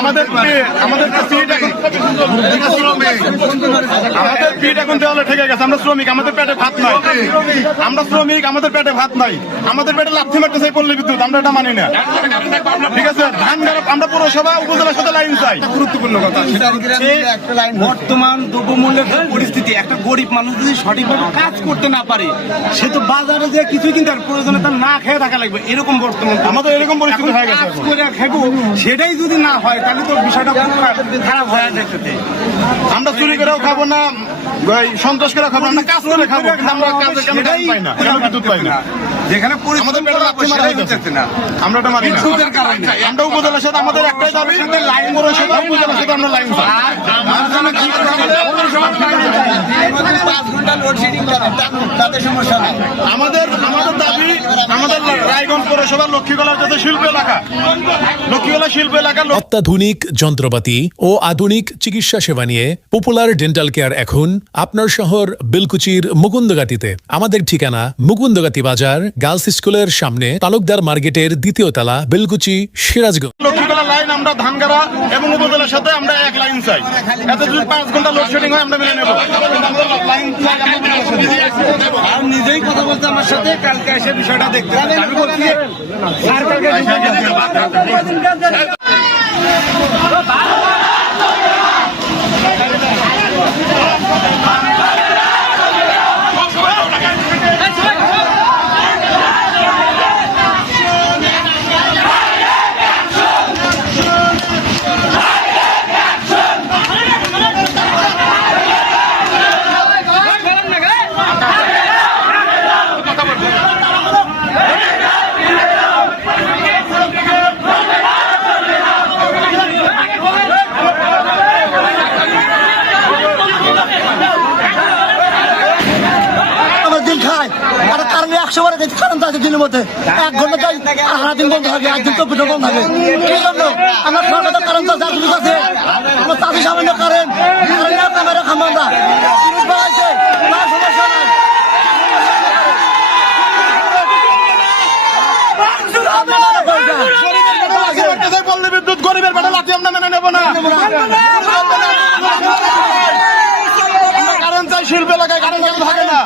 আমাদের পিঠ এখন দেওয়ালে ঠেকে গেছে। আমরা শ্রমিক, আমাদের পেটে ভাত নাই। আমরা শ্রমিক, আমাদের পেটে ভাত নাই। আমাদের পেটে লাথি মারতেছে পল্লী বিদ্যুৎ। আমরা এটা মানি না। ঠিক আছে, ধান গাড়া আমরা পৌরসভা উপজেলার সাথে লাইন চাই। গুরুত্বপূর্ণ কথা, বর্তমান দ্রব্যমূল্যের পরিস্থিতি, একটা গরিব মানুষ যদি সঠিকভাবে কাজ করতে না পারে, সে তো বাজারে যে কিছুই কিন্তু প্রয়োজনে তার না খেয়ে থাকা লাগবে। এরকম বর্তমান আমাদের এরকম পরিস্থিতি হয়ে গেছে। খাবো সেটাই যদি না হয় তাহলে তো বিষয়টা খুব খারাপ হয়ে যেতে। আমরা চুরি করেও খাবো না, সন্ত্রাস করে খাবো, আমরা কাজ করে খাবো, কিন্তু আমরা কাজে কেন পাই না, কেন বিদ্যুৎ পাই না? যেখানে আমাদের পেটে লাথি মারা হচ্ছে না, আমরা এটা মানি না। আমরা উপজেলার সাথে আমাদের একটাই দাবি, লাইন করার সাথে উপজেলার সাথে আমরা লাইন চাই। আমাদের দাবি, আমাদের রায়গঞ্জ পৌরসভার লক্ষ্মীগোলা যাতে শিল্প এলাকা, লক্ষ্মীগোলা শিল্প এলাকা অত্যাধুনিক যন্ত্রপাতি ও আধুনিক চিকিৎসা সেবা নিয়ে পপুলার ডেন্টাল কেয়ার এখন আপনার শহর বেলকুচির মুকুন্দগাতিতে। আমাদের ঠিকানা মুকুন্দগাতি বাজার, গার্লস স্কুলের সামনে, তালুকদার মার্কেটের দ্বিতীয় তলা, বেলকুচি, সিরাজগঞ্জ। লক্ষ্মীগোলা লাইন আমরা ধানগাড়া এবং উপজেলার সাথে আমরা এক লাইন চাই। এতে যদি 5 ঘন্টা লোডশেডিং হয় আমরা মেনে নেব। আর নিজেই কথা বলতে আমার সাথে কালকে এসে বিষয়টা দেখতে আমি বলছি দিনের মধ্যে 1 ঘন্টা সারা দিন বন্ধ থাকে, একদিন তো বন্ধ থাকে। এই জন্য আমরা সরকারের কারণ আছে, আমরা তাদের সামান্য কারেন্ট ক্যামেরা খাম আমরা সমস্যা নাই। পল্লী বিদ্যুৎ গরিবের পেটে লাথি আমরা মেনে নেব না। কারেন্ট চাই, শিল্প এলাকায় কারেন্ট থাকে না।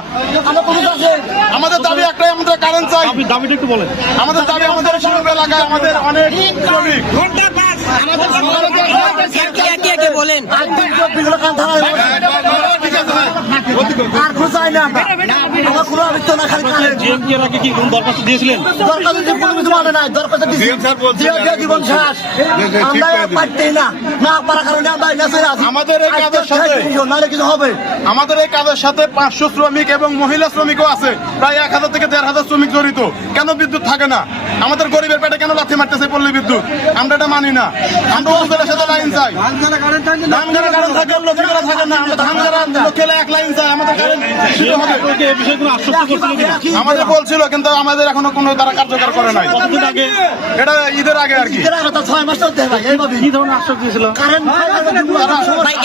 আমাদের দাবি একটাই, আমাদের কারেন্ট চাই। দাবিটা একটু বলেন। আমাদের দাবি, আমাদের শিল্প এলাকায় আমাদের অনেক শ্রমিক বলেন দিয়েছিলেন জীবন শেষ। আমরা পারতেই না পারার কারণে আমাদের এই কাজের সাথে নাহলে কিছু হবে। আমাদের এই কাজের সাথে 500 শ্রমিক এবং মহিলা শ্রমিকও আছে, প্রায় 1000 থেকে 1500 শ্রমিক জড়িত। কেন বিদ্যুৎ থাকে না? আমাদের গরিবের পেটে কেন লাথি মারতেছে পল্লী বিদ্যুৎ? আমরা এটা মানি না। আমরা উপজেলার সাথে লাইন চাই। ধানগাড়া কারেন্ট থাকে, লক্ষ্মীগোলা থাকে না। আমরা ধানগাড়া লক্ষ্মীগোলা এক লাইন চাই। আমাদের কারেন্ট আমাদের বলছিল, কিন্তু আমাদের এখনো কোনো তারা কার্যকর করে নাই। এটা ঈদের আগে আর কি। 6 মাস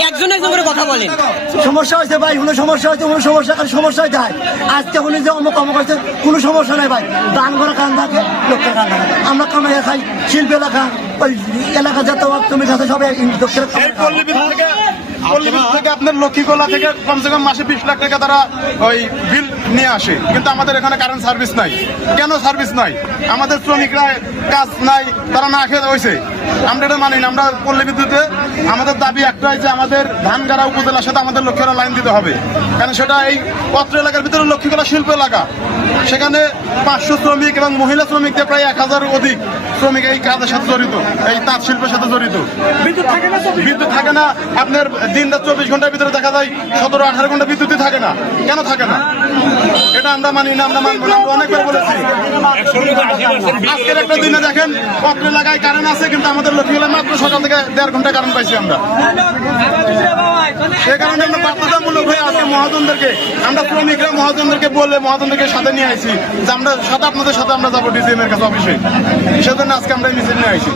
একজন করে কথা বলেন। সমস্যা হয়েছে ভাই, কোনো সমস্যা হয়েছে, কোনো সমস্যা যায়। আজকে উনি যে অমুক হয়েছে, কোনো সমস্যা নাই ভাই। দান করা কান থাকে, লোকের কান থাকে। আমরা কামাইয়া খাই, শিল্প এলাকা, ওই এলাকা যত তুমি কাছে সবাই থেকে আপনার লক্ষ্মীগোলা থেকে কমসে কম মাসে 20 লাখ টাকা তারা ওই বিল নিয়ে আসে, কিন্তু আমাদের এখানে কারেন্ট সার্ভিস নাই। কেন সার্ভিস নাই? আমাদের শ্রমিকরা কাজ নাই, তারা না খেয়ে হয়েছে। আমরা এটা মানি না। আমরা পল্লী বিদ্যুতে আমাদের দাবি একটাই, যে আমাদের ধানগাড়া উপজেলার সাথে আমাদের লক্ষ্মীগোলা লাইন দিতে হবে। কারণ সেটা এই পত্র এলাকার ভিতরে লক্ষ্মীগোলা শিল্প এলাকা, সেখানে 500 শ্রমিক এবং মহিলা শ্রমিকদের প্রায় 1000 অধিক শ্রমিক এই কাজের সাথে জড়িত, এই তাঁত শিল্পের সাথে জড়িত। বিদ্যুৎ থাকে না। আপনার দিন রাত 24 ঘন্টার ভিতরে দেখা যায় 17-18 ঘন্টা বিদ্যুৎই থাকে না। কেন থাকে না? এটা এটা আমরা মানি না, আমরা মানবো না, আমরা অনেকবার বলেছি। আজকের একটা দিনে দেখেন অত্র এলাকায় কারেন্ট আছে, কিন্তু আমাদের লক্ষ্মীগোলা মাত্র সকাল থেকে 1.5 ঘন্টা কারেন্ট পাইছি আমরা। সে কারণে আমরা বাধ্যতামূলক হয়ে আজকে মহাজনদেরকে, আমরা শ্রমিকরা মহাজনদেরকে বলে মহাজনদেরকে সাথে নিয়ে আইছি যে আমরা সাথে আপনাদের সাথে আমরা যাবো ডিসিএম এর কাছে অফিসে। সেজন্য আজকে আমরা মিছিল নিয়ে আইছি।